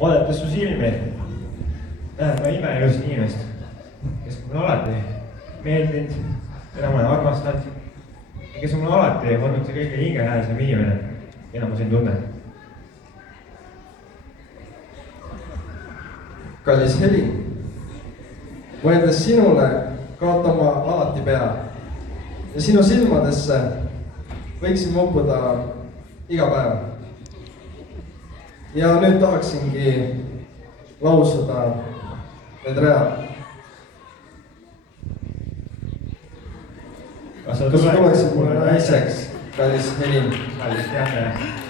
Vaadates su silmi, näed ma imeilus inimest, kes mulle alati meeldinud, keda ma olen armastanud ja kes on mulle alati olnud see kõige hingelähedasem inimene, keda ma siin tunnen. Kallis Heli, mõeldes sinule kaotan ma alati pea ja sinu silmadesse võiksin uppuda iga päev. Ja nüüd tahaksingi lausada need read. Kas sa tuleksid mulle naiseks, kallis Heli? Kallis Janne.